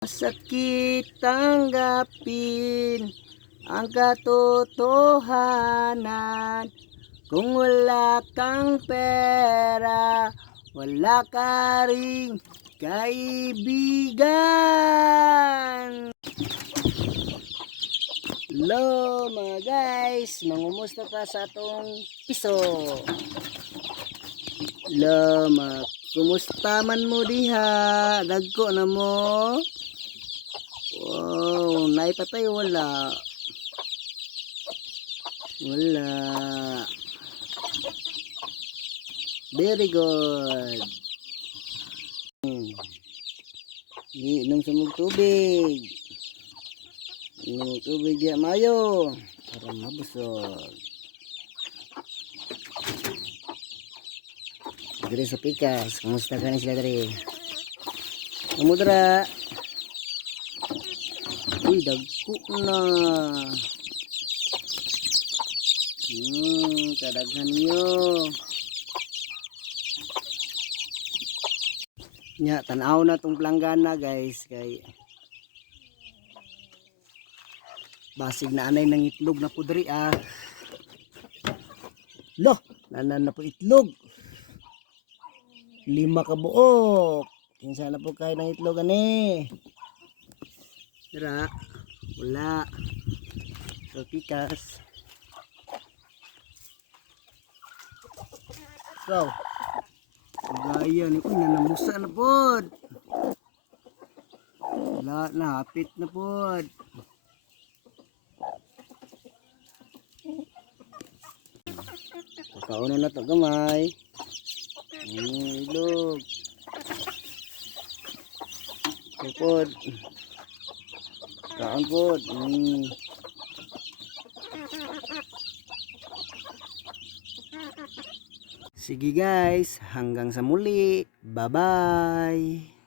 Sakit tanggapin ang katotohanan. Kung wala kang pera, wala ka ring kaibigan. Hello mga guys, mangumusta pa sa atong piso. Hello mga, kumusta man mo diha? Dagko na mo? Wow, naipatay wala. Wala. Very good. Inom sa mong tubig. Inom ng tubig ya mayo para mabusog. Diri sa pikas, kumusta ka ni sila diri? Kamudra. Uy, dagko na. Kadaghan nyo. Nya, tanaw na tong planggana guys. Kay basig na anay ng itlog na po diri ah. Loh, nanan na po itlog. 5 ka buok. Kinsa na po kayo ng itlog ani? Dira, wala. So, pikas. So, gaya ni uy, nanamusa na pod. Wala na, hapit na pod. Pagkauna na to gamay. Ilog. Pod. Kaon pod. Sige guys, hanggang sa muli. Bye-bye.